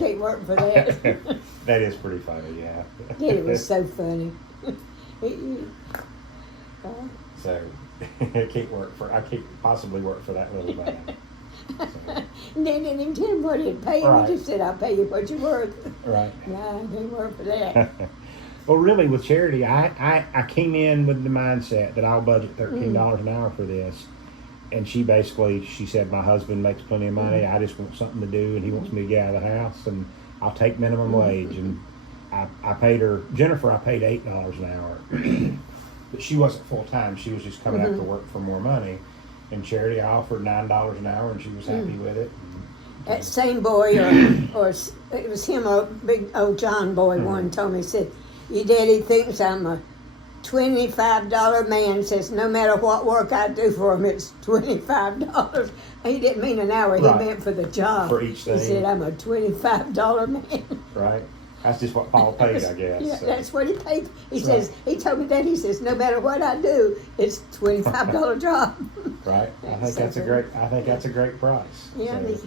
can't work for that. That is pretty funny, yeah. Yeah, it was so funny. So, I can't possibly work for that little man. So. And they didn't even tell him what he'd pay. Right. He just said, "I'll pay you what you're worth." Right. No, I can't work for that. Well, really, with charity, I came in with the mindset that I'll budget $13 an hour for this. And she said, my husband makes plenty of money. I just want something to do, and he wants me to get out of the house, and I'll take minimum wage. And I paid her, Jennifer, I paid $8 an hour. But she wasn't full-time. She was just coming out to work for more money. And Charity, I offered $9 an hour, and she was happy with it. That same boy, or it was him, or big old John boy, one told me, he said, "Your daddy thinks I'm a $25 man," says, "No matter what work I do for him, it's $25. He didn't mean an hour, he meant for the job. For each thing. He said, "I'm a $25 man." Right. That's just what Paul paid, I guess. Yeah, so. that's what he paid. He says, he told me that, he says, "No matter what I do, it's $25 job." Right. I think that's a great price. Yeah, so.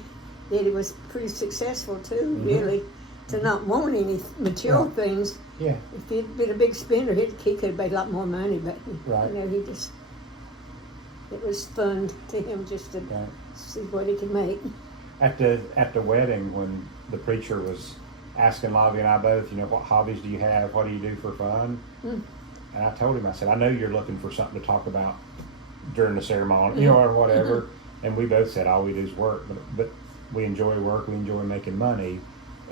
Daddy was pretty successful too, really, to not want any material things. Yeah. If he'd been a big spender, he could have made a lot more money, but it was fun to him just to see what he could make. At the wedding, when the preacher was asking Lavi and I both, what hobbies do you have? What do you do for fun? And I told him, I said, I know you're looking for something to talk about during the ceremony, or whatever. And we both said, all we do is work, but we enjoy work. We enjoy making money.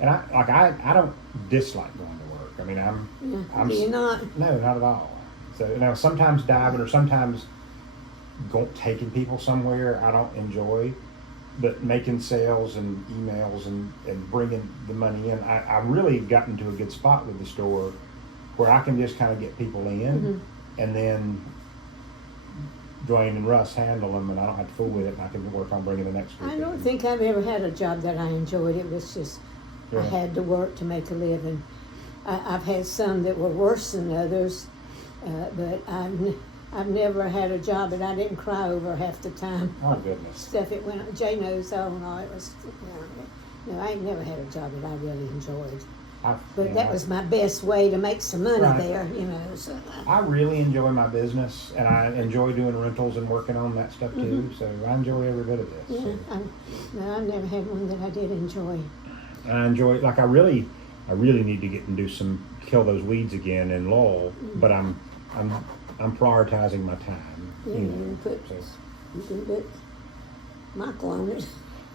And I don't dislike going to work. I mean, I'm. Do you not? No, not at all. So sometimes diving or sometimes taking people somewhere I don't enjoy, but making sales and emails and bringing the money in, I really gotten to a good spot with the store where I can just kind of get people in, and then Dwayne and Russ handle them, and I don't have to fool with it, and I can work on bringing the next group I don't in. think I've ever had a job that I enjoyed. It was just I had to work to make a living. I've had some that were worse than others, but I've never had a job that I didn't cry over half the time. Oh, goodness. Stuff it went on. Jay knows, it was, no, I ain't never had a job that I really enjoyed. But that was my best way to make some money there, So I really enjoy my business, and I enjoy doing rentals and working on that stuff too. So I enjoy every bit of this. Yeah, so. I've never had one that I did enjoy. And I enjoy, I really need to get and do kill those weeds again in Lowell. But I'm prioritizing my time. Yeah, you can put Michael on it.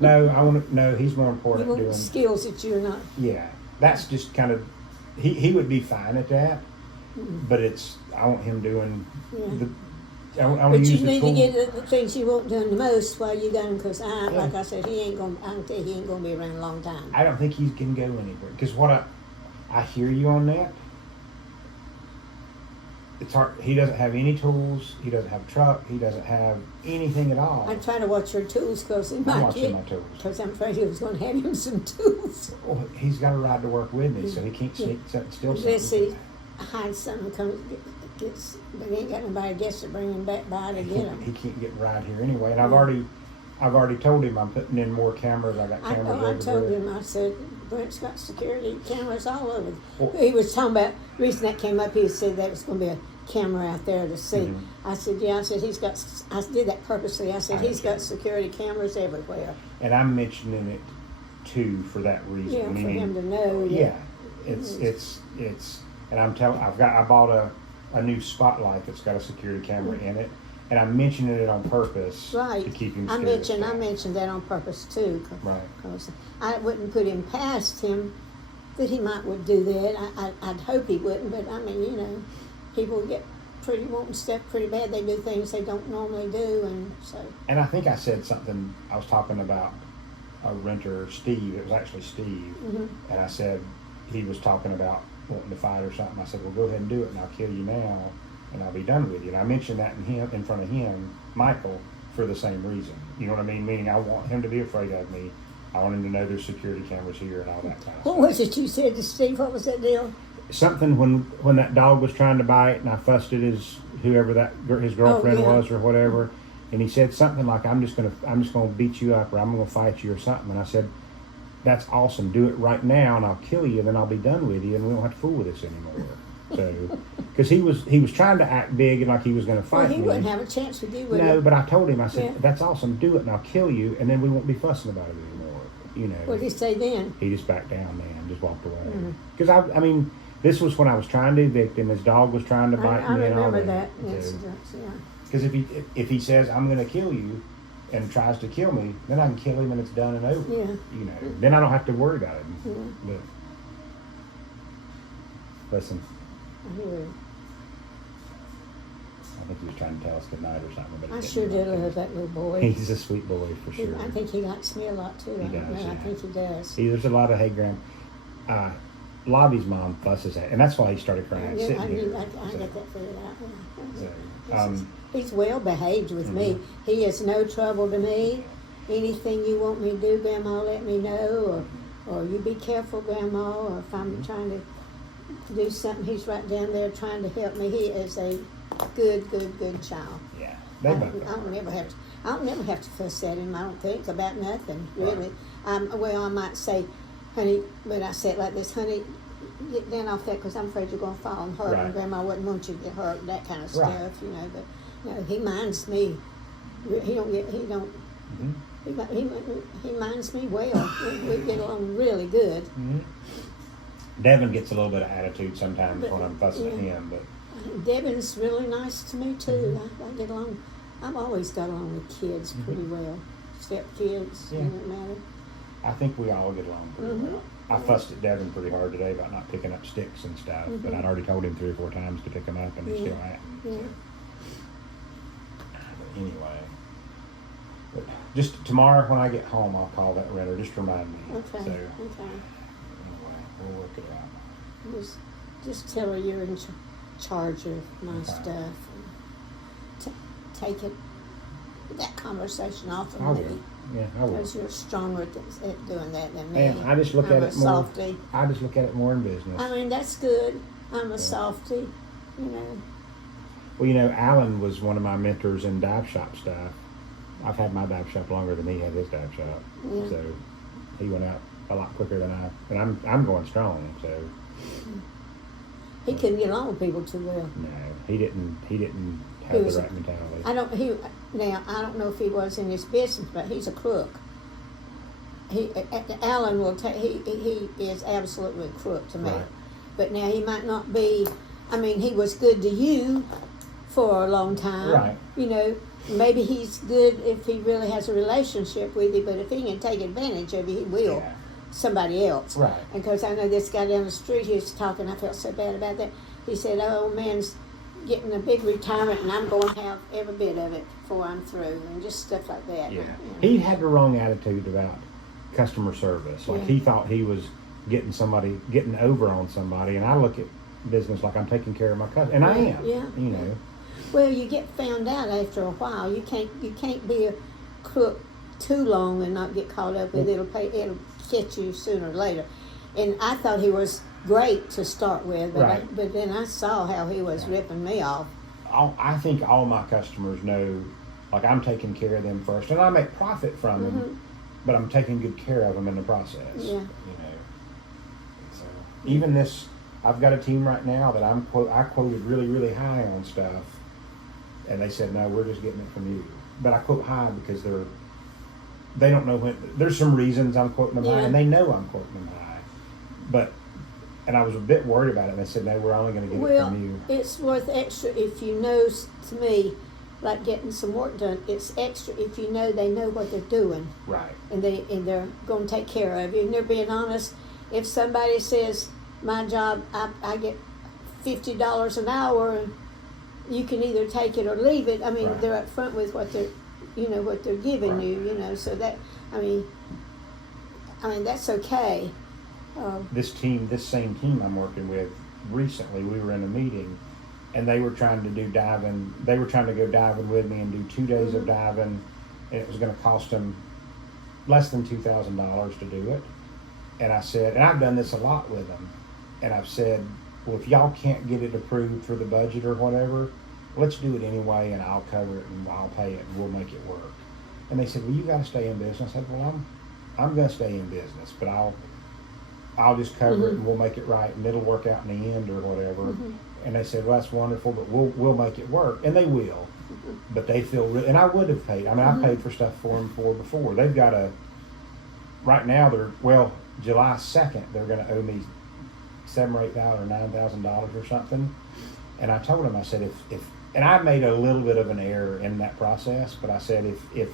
No, he's more important. You want skills that you're not. Yeah. That's just kind of, he would be fine at that, but I want him doing I want but to use you the need tool. to get the things you want done the most while you got him, because like I said, I can tell you he ain't going to be around a long time. I don't think he can go anywhere, because I hear you on that. It's hard. He doesn't have any tools. He doesn't have a truck. He doesn't have anything at all. I'm trying to watch your tools because he might watching my tools. Because I'm afraid he was going to hand him some tools. Well, he's got to ride to work with me, so he can't steal something. Let's see, hide something, but he ain't got nobody gets to bring him back by to get him. He can't get right here anyway, and I've already told him I'm putting in more cameras. I got cameras everywhere. I told him, I said, Brent's got security cameras all over. He was talking about, the reason that came up, he said there was going to be a camera out there to see. I said, I said, I did that purposely. I said, he's got security cameras everywhere. And I'm mentioning it too for that reason. Yeah, for him to know. It's and I bought a new spotlight that's got a security camera in it. And I'm mentioning it on purpose to keep him scared. I mentioned that on purpose too, because I wouldn't put him past him that he would do that. I'd hope he wouldn't, but I mean, people get wanting stuff pretty bad. They do things they don't normally do, and so. And I think I said something. I was talking about a renter, Steve. It was actually Steve, and I said he was talking about wanting to fight or something. I said, well, go ahead and do it, and I'll kill you now. And I'll be done with you. And I mentioned that in front of him, Michael, for the same reason. You know what I mean? Meaning I want him to be afraid of me. I want him to know there's security cameras here and all that kind of stuff. What was it you said to Steve? What was that deal? Something when that dog was trying to bite and I fussed at whoever his girlfriend was or whatever, and he said something like, I'm just gonna beat you up or I'm gonna fight you or something. And I said, that's awesome. Do it right now, and I'll kill you, and then I'll be done with you, and we don't have to fool with this anymore. So, because he was trying to act big and like he was going to fight Well, he me. wouldn't have a chance with you, would he? No, but I told him, I said, Yeah. that's awesome. Do it, and I'll kill you, and then we won't be fussing about it anymore. You know. What did he say then? He just backed down, man. Just walked away. Mhm. Because I mean, this was when I was trying to evict him. His dog was trying to bite I me and all remember that. that incident, yeah. Because if he says I'm going to kill you, and tries to kill me, then I can kill him and it's done and over. Yeah. You know, then I don't have to worry about it. Yeah. But listen, I hear it. I think he was trying to tell us good night or something. But I he sure didn't. did love that little boy. He's a sweet boy for He- sure. I think he likes me a lot too. He I don't does, know. I yeah. think he does. See, there's a lot of hey, Graham. Lobby's mom fusses at, and that's why he started crying. Yeah, sitting I here. got So, that figured out. Yeah. so, He's well behaved with me. Mhm. He is no trouble to me. Anything you want me to do, Grandma, let me know. Or you be careful, Grandma. Or if I'm trying to do something, he's right down there trying to help me. He is a good child. yeah, I they both are. don't never have to fuss at him. I don't think about nothing really. Well, I might say, honey, but I say it like this, honey, get down off that because I'm afraid you're going to fall and hurt, Right. and Grandma wouldn't want you to get hurt, that kind of Right. stuff, you know. But no, he minds me. He don't. Mhm. He minds me well. We get along really good. Mhm. Devin gets a little bit of attitude sometimes But, when I'm fussing at yeah. him, but Devin's really nice to me too. Mm-hmm. I get along. I've always got along with kids pretty well. Step kids, Yeah. doesn't matter. I think we all get along pretty Mhm. well. I fussed at Devin pretty hard today about not picking up sticks and stuff, but Mhm. I'd already told him 3 or 4 times to pick them up, and he Yeah. still hadn't. Yeah. But anyway, but just tomorrow when I get home, I'll call that renter. Just remind me. Okay. So Okay. anyway, we'll work it out. Just tell her you're in charge of my Okay. stuff. Take it that conversation off I of will. me Yeah, I will. because you're stronger at doing that than me. And I just look I'm at a it more. softy. I just look at it more in business. I mean, that's good. I'm a Yeah. softy, you know. Well, you know, Alan was one of my mentors in dive shop stuff. I've had my dive shop longer than he had his dive shop, Yeah. so he went out a lot quicker than and I'm going strong. So He couldn't get along with people too well. no, he didn't He have was- the right mentality. I don't know if he was in his business, but he's a crook. Alan will take. He is absolutely a crook to me. Right. But now he might not be. I mean, he was good to you for a long time. Right. You know, maybe he's good if he really has a relationship with you. But if he can take advantage of you, he will. Yeah. Somebody else. Right. And because I know this guy down the street, he was talking. I felt so bad about that. He said, "Oh, old man's getting a big retirement, and I'm going to have every bit of it before I'm through," and just stuff like that. Yeah. You know. He had the wrong attitude about customer service. Like Yeah. he thought he was getting over on somebody, and I look at business like I'm taking care of my customer, and I am. Yeah. You know. Well, you get found out after a while. You can't be a crook too long and not get caught up with it. It'll catch you sooner or later. And I thought he was great to start with, but Right. but then I saw how he was ripping me off. I think all my customers know, like I'm taking care of them first, and I make profit from them, but I'm taking good care of them in the process. Yeah. You know. So even this, I've got a team right now that I quoted really, really high on stuff, and they said, no, we're just getting it from you. But I quote high because they don't know when. There's some reasons I'm quoting them high, Yeah. and they know I'm quoting them high. But and I was a bit worried about it, and they said, no, we're only going to get it Well, from you. it's worth extra if you know. To me, like getting some work done, it's extra if you know they know what they're doing. Right. And they're going to take care of you, and they're being honest. If somebody says my job, I get $50 an hour, and you can either take it or leave it. I mean, Right. they're upfront with what they're giving Right. you. So that I mean that's okay. This same team I'm working with, recently we were in a meeting, and they were trying to do diving. They were trying to go diving with me and do 2 days of diving, and it was going to cost them less than $2,000 to do it. And I said, and I've done this a lot with them, and I've said, well, if y'all can't get it approved for the budget or whatever, let's do it anyway, and I'll cover it and I'll pay it and we'll make it work. And they said, well, you got to stay in business. I said, well, I'm gonna stay in business, but I'll just cover it and we'll make it right and it'll work out in the end or whatever. And they said, well, that's wonderful, but we'll make it work, and they will. But they feel really, and I would have paid. I mean, I paid for stuff for them before. They've got right now July 2nd, they're going to owe me $7,000 or $8,000 or $9,000 or something. And I told them, I said, and I made a little bit of an error in that process, but I said, if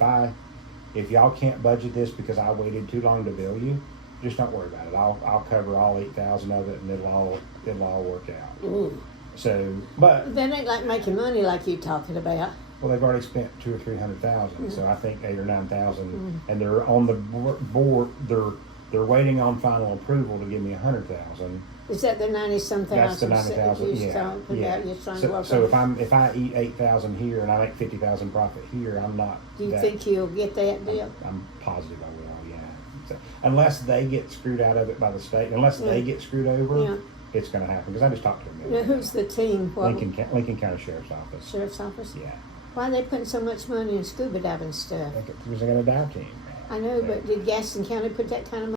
y'all can't budget this because I waited too long to bill you, just don't worry about it. I'll cover all 8,000 of it, and it'll all work out. Ooh. So, but That ain't like making money like you talking about. well, they've already spent $200,000 or $300,000, so I think 8,000 or 9,000, and they're on the board. They're waiting on final approval to give me 100,000. Is that the 90-some That's the thousand? 90,000. You Yeah, talking yeah. about you're trying to work So on? if I eat 8,000 here and I make 50,000 profit here, I'm not. Do you think you'll get that deal? I'm positive I will. Yeah. So, unless they get screwed out of it by the state, unless they get screwed over, it's going to happen. Because I just talked to them. Now, who's the team? What, Lincoln County Sheriff's Office. Sheriff's Office? Yeah. Why are they putting so much money in scuba diving stuff? I think it was a dive team. I know, but did Gaston County put that kind of money?